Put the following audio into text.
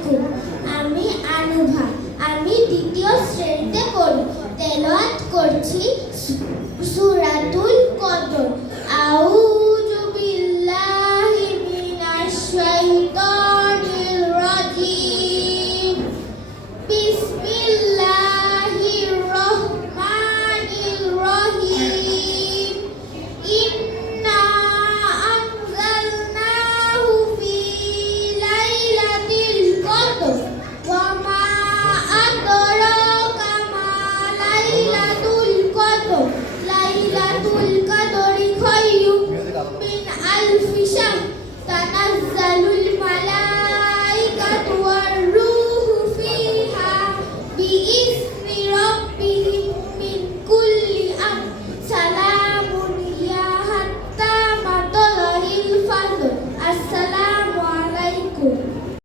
আলাইকুম। আমি আনুভা। আমি দ্বিতীয় শ্রেণীতে পড়ি। তেলাওয়াত করছি সূরাতুল কদর।